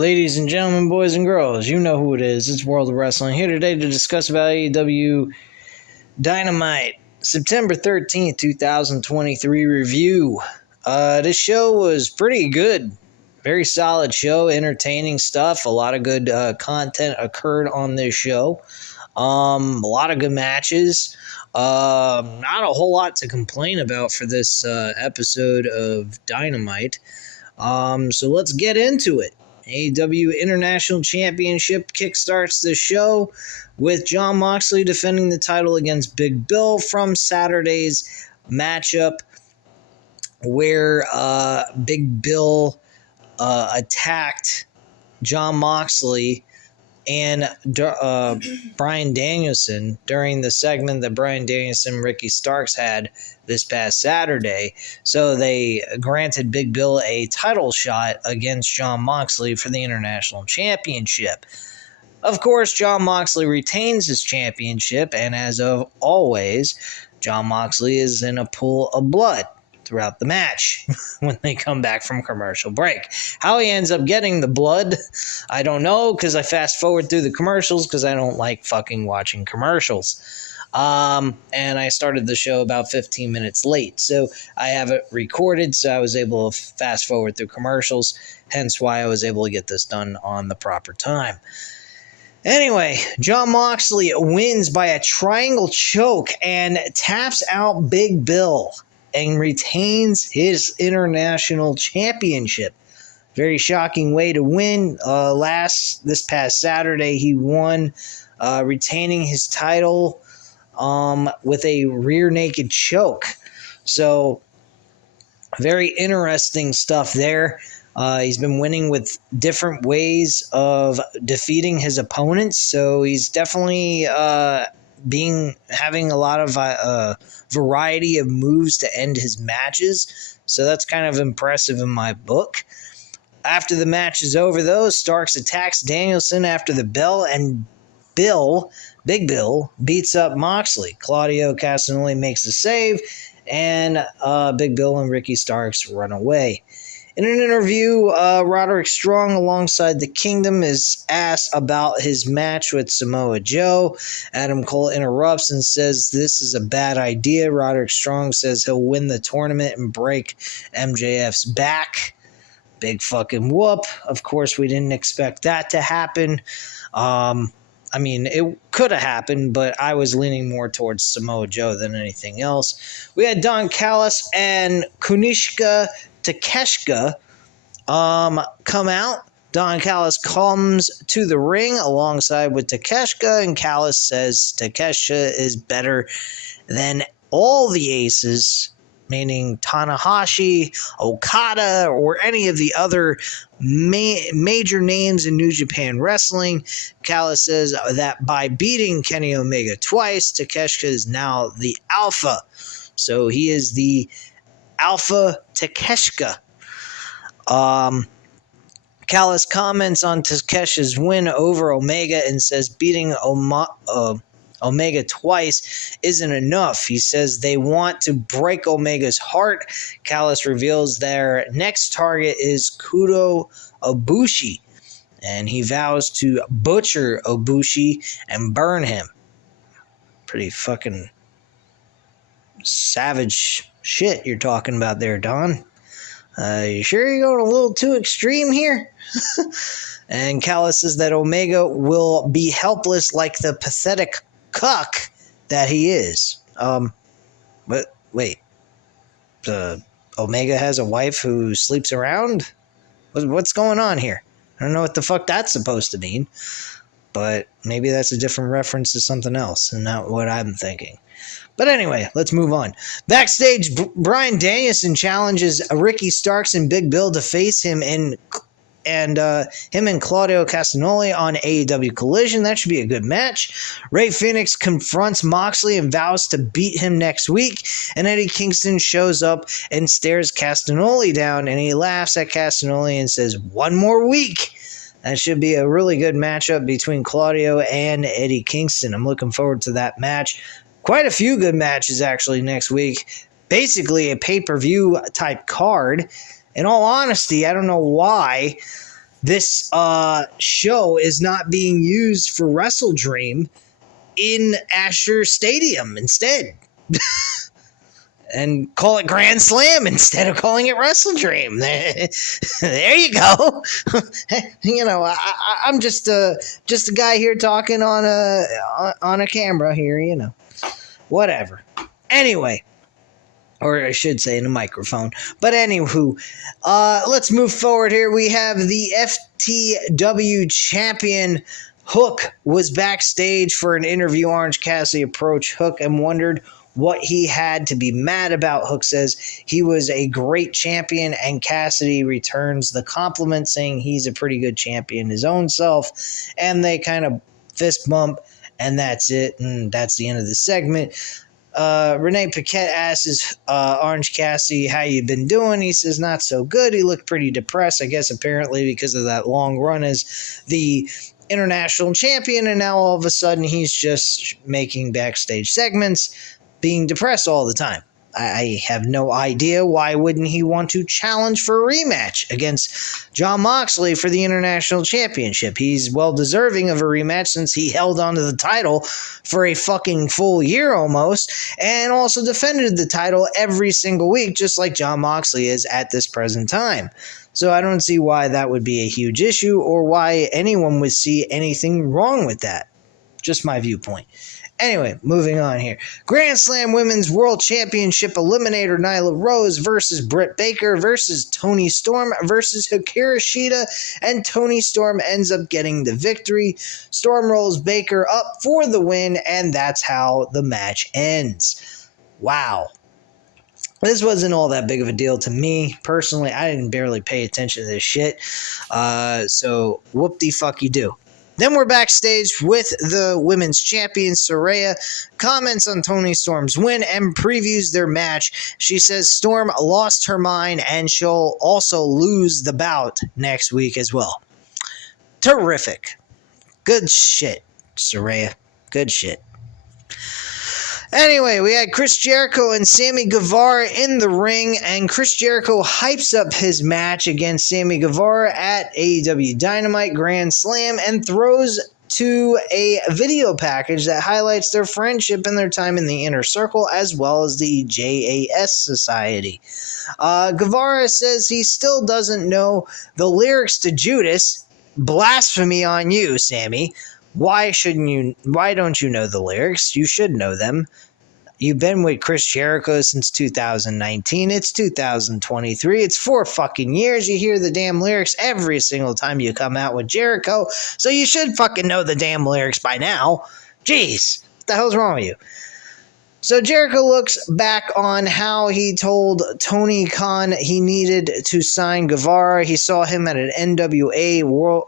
Ladies and gentlemen, boys and girls, you know who it is. It's World of Wrestling here today to discuss about AEW Dynamite, September 13th, 2023 review. This show was pretty good. Very solid show, entertaining stuff. A lot of good content occurred on this show. A lot of good matches. Not a whole lot to complain about for this episode of Dynamite. So let's get into it. AEW International Championship kickstarts the show with Jon Moxley defending the title against Big Bill from Saturday's matchup where Big Bill attacked Jon Moxley and Bryan Danielson during the segment that Bryan Danielson and Ricky Starks had this past Saturday. So they granted Big Bill a title shot against Jon Moxley for the International Championship. Of course, Jon Moxley retains his championship, and as of always, Jon Moxley is in a pool of blood throughout the match when they come back from commercial break. How he ends up getting the blood, I don't know, because I fast forward through the commercials because I don't like fucking watching commercials. And I started the show about 15 minutes late, so I have it recorded, so I was able to fast forward through commercials, hence why I was able to get this done on the proper time. Anyway, Jon Moxley wins by a triangle choke and taps out Big Bill and retains his international championship. Very shocking way to win. This past Saturday, he won, retaining his title with a rear naked choke. So, very interesting stuff there. He's been winning with different ways of defeating his opponents, so he's definitely having a lot of variety of moves to end his matches, so that's kind of impressive in my book. After the match is over, though, Starks attacks Danielson after the bell, and Big Bill, beats up Moxley. Claudio Castagnoli makes a save, and Big Bill and Ricky Starks run away. In an interview, Roderick Strong, alongside the Kingdom, is asked about his match with Samoa Joe. Adam Cole interrupts and says this is a bad idea. Roderick Strong says he'll win the tournament and break MJF's back. Big fucking whoop. Of course, we didn't expect that to happen. I mean, it could have happened, but I was leaning more towards Samoa Joe than anything else. We had Don Callis and Kunishika Takeshita come out. Don Callis comes to the ring alongside with Takeshita, and Callis says Takeshita is better than all the aces, meaning Tanahashi, Okada, or any of the other major names in New Japan Wrestling. Callis says that by beating Kenny Omega twice, Takeshita is now the Alpha. So he is the Alpha Takeshita. Callis comments on Takeshita's win over Omega and says beating Omega twice isn't enough. He says they want to break Omega's heart. Callis reveals their next target is Kudo Ibushi, and he vows to butcher Ibushi and burn him. Pretty fucking savage shit you're talking about there, Don. You sure you're going a little too extreme here? And Callis says that Omega will be helpless like the pathetic cuck that he is. But wait, Omega has a wife who sleeps around? What's going on here? I don't know what the fuck that's supposed to mean, but maybe that's a different reference to something else and not what I'm thinking. But anyway, let's move on. Backstage, Bryan Danielson challenges Ricky Starks and Big Bill to face him and Claudio Castagnoli on AEW Collision. That should be a good match. Rey Fenix confronts Moxley and vows to beat him next week. And Eddie Kingston shows up and stares Castagnoli down, and he laughs at Castagnoli and says, "One more week." That should be a really good matchup between Claudio and Eddie Kingston. I'm looking forward to that match. Quite a few good matches actually next week. Basically a pay-per-view type card. In all honesty, I don't know why this show is not being used for Wrestle Dream in Asher Stadium instead. And call it Grand Slam instead of calling it Wrestle Dream. There you go. You know, I'm just a guy here talking on a camera here. You know, whatever. Anyway, or I should say in a microphone. But anywho, let's move forward here. We have the FTW champion. Hook was backstage for an interview. Orange Cassidy approached Hook and wondered what he had to be mad about. Hook says he was a great champion, and Cassidy returns the compliment, saying he's a pretty good champion his own self, and they kind of fist bump, and that's it, and that's the end of the segment. Renee Paquette asks Orange Cassidy, how you been doing? He says, not so good. He looked pretty depressed, I guess apparently because of that long run as the international champion, and now all of a sudden he's just making backstage segments, being depressed all the time. I have no idea. Why wouldn't he want to challenge for a rematch against Jon Moxley for the International Championship? He's well deserving of a rematch since he held onto the title for a fucking full year almost, and also defended the title every single week, just like Jon Moxley is at this present time. So I don't see why that would be a huge issue, or why anyone would see anything wrong with that. Just my viewpoint. Anyway, moving on here. Grand Slam Women's World Championship Eliminator Nyla Rose versus Britt Baker versus Toni Storm versus Hikaru Shida, and Toni Storm ends up getting the victory. Storm rolls Baker up for the win, and that's how the match ends. Wow. This wasn't all that big of a deal to me. Personally, I didn't barely pay attention to this shit. So whoop-de-fuck you do. Then we're backstage with the women's champion, Saraya, comments on Toni Storm's win and previews their match. She says Storm lost her mind and she'll also lose the bout next week as well. Terrific. Good shit, Saraya. Good shit. Anyway, we had Chris Jericho and Sammy Guevara in the ring, and Chris Jericho hypes up his match against Sammy Guevara at AEW Dynamite Grand Slam and throws to a video package that highlights their friendship and their time in the Inner Circle, as well as the JAS Society. Guevara says he still doesn't know the lyrics to Judas. Blasphemy on you, Sammy. Why don't you know the lyrics? You should know them. You've been with Chris Jericho since 2019. It's 2023. It's 4 fucking years. You hear the damn lyrics every single time you come out with Jericho. So you should fucking know the damn lyrics by now. Jeez, what the hell's wrong with you? So Jericho looks back on how he told Tony Khan he needed to sign Guevara. He saw him at an NWA World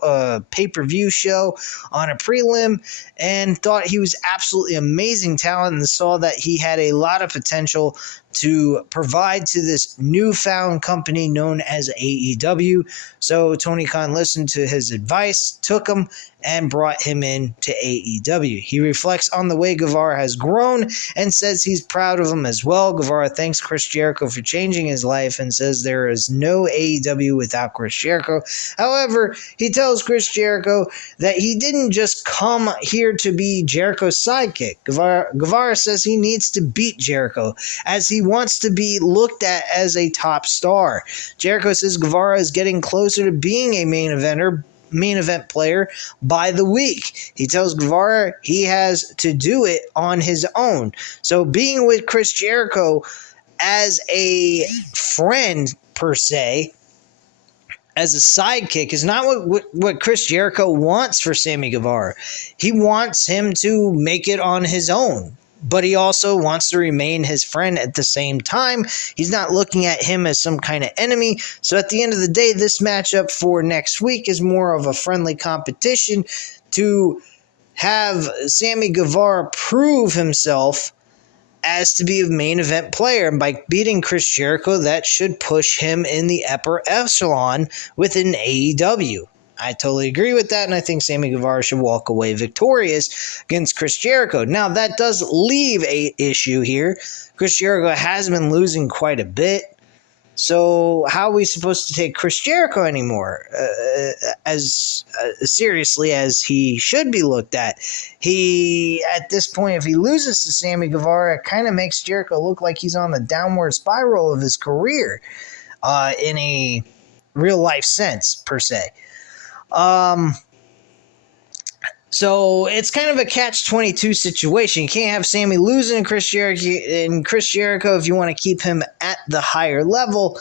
pay-per-view show on a prelim and thought he was absolutely amazing talent and saw that he had a lot of potential to provide to this newfound company known as AEW. So Tony Khan listened to his advice, took him, and brought him in to AEW. He reflects on the way Guevara has grown and says he's proud of him as well. Guevara thanks Chris Jericho for changing his life and says there is no AEW without Chris Jericho. However, he tells Chris Jericho that he didn't just come here to be Jericho's sidekick. Guevara says he needs to beat Jericho as he wants to be looked at as a top star. Jericho says Guevara is getting closer to being a main event player by the week. He tells Guevara he has to do it on his own. So being with Chris Jericho as a friend, per se, as a sidekick, is not what Chris Jericho wants for Sammy Guevara. He wants him to make it on his own, but he also wants to remain his friend at the same time. He's not looking at him as some kind of enemy. So at the end of the day, this matchup for next week is more of a friendly competition to have Sammy Guevara prove himself as to be a main event player. And by beating Chris Jericho, that should push him in the upper echelon within AEW. I totally agree with that, and I think Sammy Guevara should walk away victorious against Chris Jericho. Now, that does leave an issue here. Chris Jericho has been losing quite a bit. So how are we supposed to take Chris Jericho anymore as seriously as he should be looked at? He, at this point, if he loses to Sammy Guevara, it kind of makes Jericho look like he's on the downward spiral of his career in a real life sense, per se. So it's kind of a catch-22 situation. You can't have Sammy losing to Chris Jericho if you want to keep him at the higher level.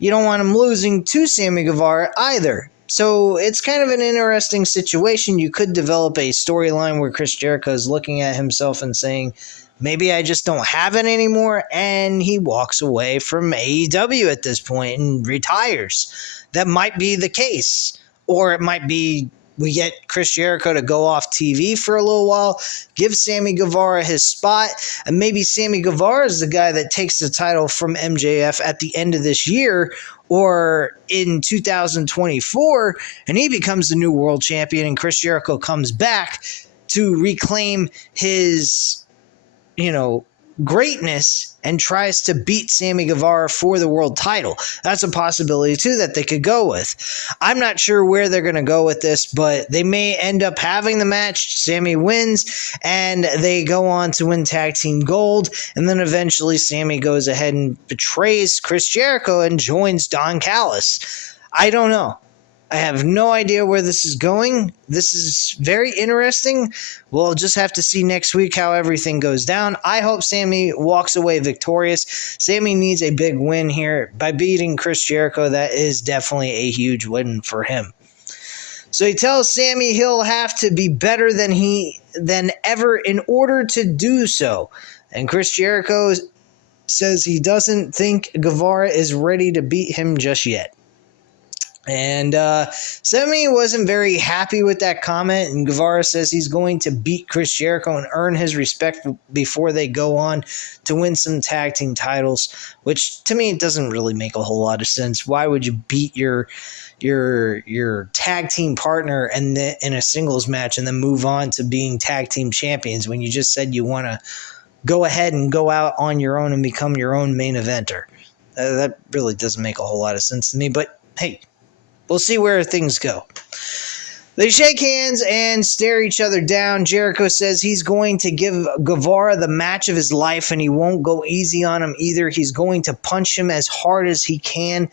You don't want him losing to Sammy Guevara either. So it's kind of an interesting situation. You could develop a storyline where Chris Jericho is looking at himself and saying, maybe I just don't have it anymore, and he walks away from AEW at this point and retires. That might be the case. Or it might be we get Chris Jericho to go off TV for a little while, give Sammy Guevara his spot, and maybe Sammy Guevara is the guy that takes the title from MJF at the end of this year or in 2024, and he becomes the new world champion, and Chris Jericho comes back to reclaim his, greatness and tries to beat Sammy Guevara for the world title. That's a possibility too that they could go with. I'm not sure where they're going to go with this, but they may end up having the match. Sammy wins and they go on to win tag team gold, and then eventually Sammy goes ahead and betrays Chris Jericho and joins Don Callis. I don't know. I have no idea where this is going. This is very interesting. We'll just have to see next week how everything goes down. I hope Sammy walks away victorious. Sammy needs a big win here. By beating Chris Jericho, that is definitely a huge win for him. So he tells Sammy he'll have to be better than ever in order to do so. And Chris Jericho says he doesn't think Guevara is ready to beat him just yet. And Sammy wasn't very happy with that comment, and Guevara says he's going to beat Chris Jericho and earn his respect before they go on to win some tag team titles, which to me it doesn't really make a whole lot of sense. Why would you beat your tag team partner and in a singles match and then move on to being tag team champions when you just said you want to go ahead and go out on your own and become your own main eventer? That really doesn't make a whole lot of sense to me, but hey, we'll see where things go. They shake hands and stare each other down. Jericho says he's going to give Guevara the match of his life, and he won't go easy on him either. He's going to punch him as hard as he can,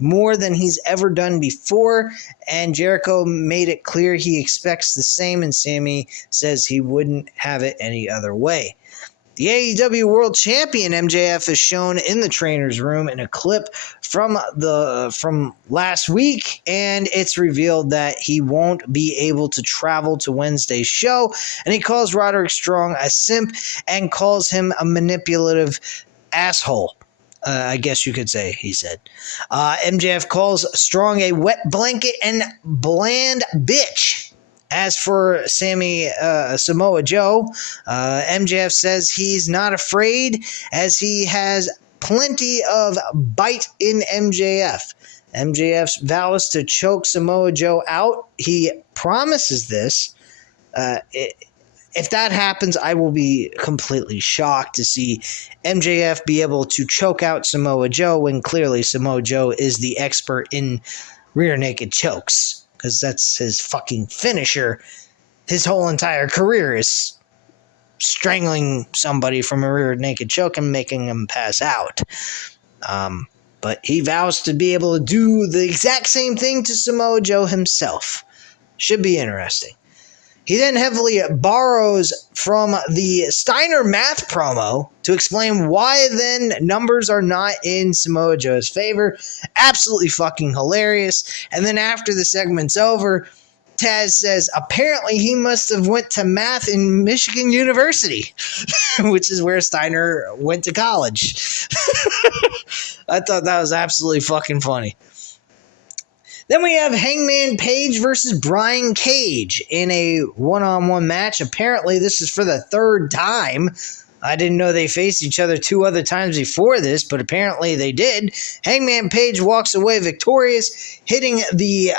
more than he's ever done before. And Jericho made it clear he expects the same, and Sammy says he wouldn't have it any other way. The AEW World Champion MJF is shown in the trainer's room in a clip from last week, and it's revealed that he won't be able to travel to Wednesday's show, and he calls Roderick Strong a simp and calls him a manipulative asshole. I guess you could say, he said. MJF calls Strong a wet blanket and bland bitch. As for Samoa Joe, MJF says he's not afraid as he has plenty of bite in MJF. MJF vows to choke Samoa Joe out. He promises this. If that happens, I will be completely shocked to see MJF be able to choke out Samoa Joe when clearly Samoa Joe is the expert in rear naked chokes. Because that's his fucking finisher. His whole entire career is strangling somebody from a rear naked choke and making them pass out. But he vows to be able to do the exact same thing to Samoa Joe himself. Should be interesting. He then heavily borrows from the Steiner math promo to explain why then numbers are not in Samoa Joe's favor. Absolutely fucking hilarious. And then after the segment's over, Taz says apparently he must have went to math in Michigan University, which is where Steiner went to college. I thought that was absolutely fucking funny. Then we have Hangman Page versus Brian Cage in a one-on-one match. Apparently, this is for the third time. I didn't know they faced each other 2 other times before this, but apparently they did. Hangman Page walks away victorious, hitting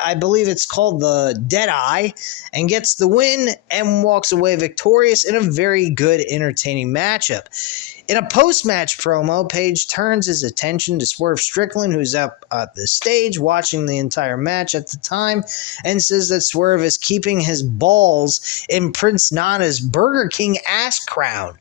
I believe it's called the Deadeye, and gets the win and walks away victorious in a very good, entertaining matchup. In a post-match promo, Page turns his attention to Swerve Strickland, who's up at the stage watching the entire match at the time, and says that Swerve is keeping his balls in Prince Nana's Burger King ass crown.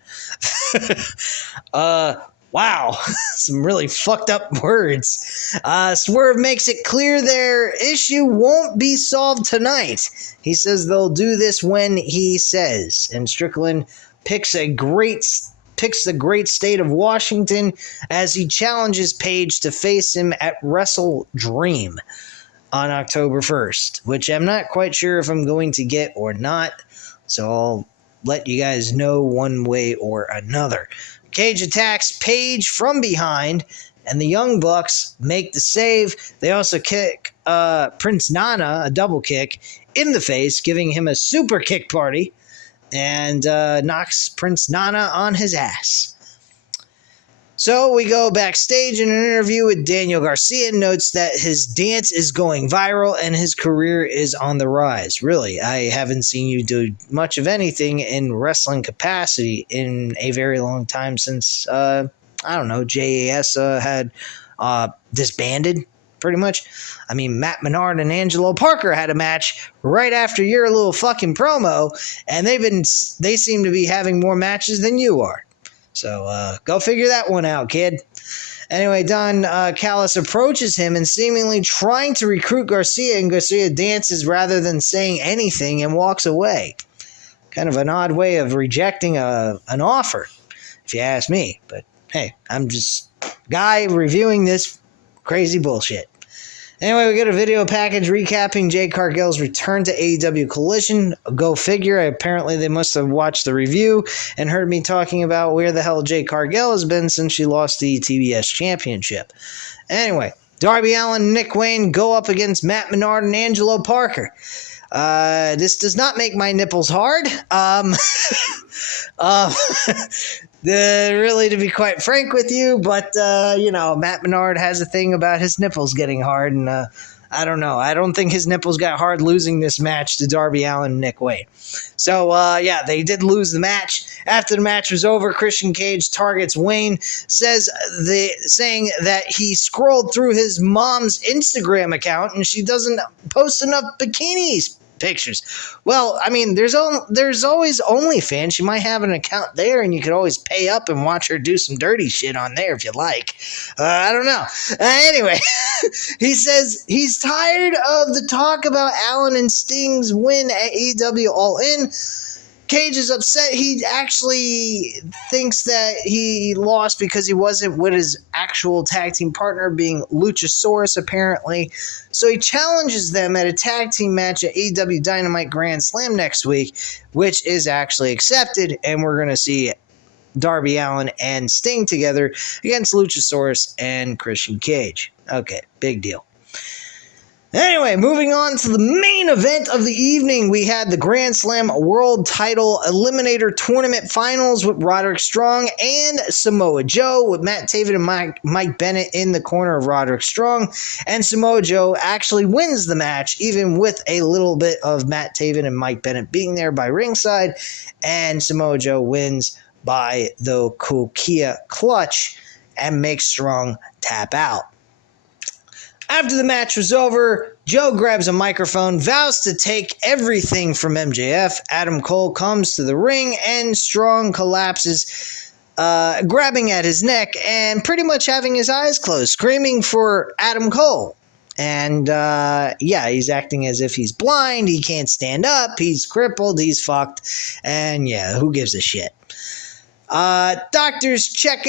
Wow, some really fucked up words. Swerve makes it clear their issue won't be solved tonight. He says they'll do this when he says, and Strickland picks the great state of Washington as he challenges Page to face him at Wrestle Dream on October 1st, which I'm not quite sure if I'm going to get or not, so I'll let you guys know one way or another. Cage attacks Page from behind, and the Young Bucks make the save. They also kick Prince Nana, a double kick, in the face, giving him a super kick party, and knocks Prince Nana on his ass. So we go backstage in an interview with Daniel Garcia, notes that his dance is going viral and his career is on the rise. Really, I haven't seen you do much of anything in wrestling capacity in a very long time since, I don't know, JAS had disbanded, pretty much. I mean, Matt Menard and Angelo Parker had a match right after your little fucking promo, and they seem to be having more matches than you are. So go figure that one out, kid. Anyway, Don Callis approaches him and seemingly trying to recruit Garcia, and Garcia dances rather than saying anything and walks away. Kind of an odd way of rejecting an offer, if you ask me. But hey, I'm just a guy reviewing this crazy bullshit. Anyway, we get a video package recapping Jade Cargill's return to AEW Collision. Go figure. Apparently, they must have watched the review and heard me talking about where the hell Jade Cargill has been since she lost the TBS Championship. Anyway, Darby Allin and Nick Wayne go up against Matt Menard and Angelo Parker. This does not make my nipples hard. Really, to be quite frank with you, but, Matt Menard has a thing about his nipples getting hard, and I don't know. I don't think his nipples got hard losing this match to Darby Allin and Nick Wayne. So, they did lose the match. After the match was over, Christian Cage targets Wayne, saying that he scrolled through his mom's Instagram account and she doesn't post enough bikinis pictures. Well, I mean, there's always OnlyFans. She might have an account there, and you could always pay up and watch her do some dirty shit on there if you like. I don't know. Anyway, he says he's tired of the talk about Allin and Sting's win at AEW All In. Cage is upset. He actually thinks that he lost because he wasn't with his actual tag team partner, being Luchasaurus, apparently. So he challenges them at a tag team match at AEW Dynamite Grand Slam next week, which is actually accepted, and we're going to see Darby Allin and Sting together against Luchasaurus and Christian Cage. Okay, big deal. Anyway, moving on to the main event of the evening, we had the Grand Slam World Title Eliminator Tournament Finals with Roderick Strong and Samoa Joe, with Matt Taven and Mike Bennett in the corner of Roderick Strong, and Samoa Joe actually wins the match, even with a little bit of Matt Taven and Mike Bennett being there by ringside, and Samoa Joe wins by the Kokia Clutch and makes Strong tap out. After the match was over, Joe grabs a microphone, vows to take everything from MJF. Adam Cole comes to the ring, and Strong collapses, grabbing at his neck and pretty much having his eyes closed, screaming for Adam Cole. And, he's acting as if he's blind, he can't stand up, he's crippled, he's fucked, and who gives a shit? Doctors check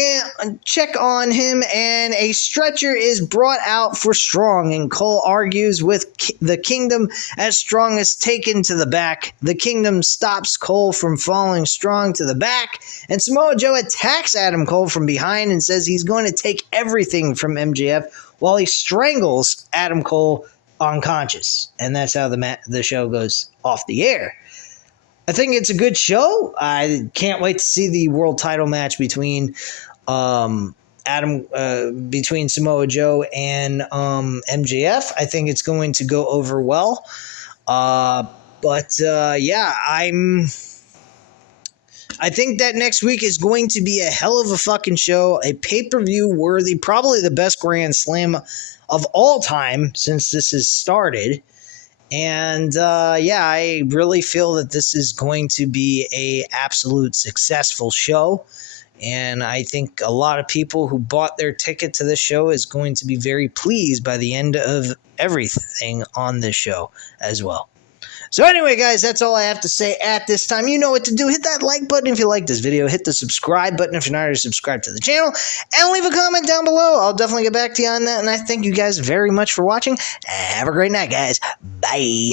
on him, and a stretcher is brought out for Strong, and Cole argues with the Kingdom as Strong is taken to the back. The Kingdom stops Cole from falling Strong to the back, and Samoa Joe attacks Adam Cole from behind and says he's going to take everything from MJF while he strangles Adam Cole unconscious. And that's how the show goes off the air. I think it's a good show. I can't wait to see the world title match between between Samoa Joe and MJF. I think it's going to go over well. I'm I think that next week is going to be a hell of a fucking show, a pay-per-view worthy, probably the best Grand Slam of all time since this has started. And I really feel that this is going to be a absolute successful show. And I think a lot of people who bought their ticket to this show is going to be very pleased by the end of everything on this show as well. So anyway, guys, that's all I have to say at this time. You know what to do. Hit that like button if you like this video. Hit the subscribe button if you're not already subscribed to the channel. And leave a comment down below. I'll definitely get back to you on that. And I thank you guys very much for watching. Have a great night, guys. Bye.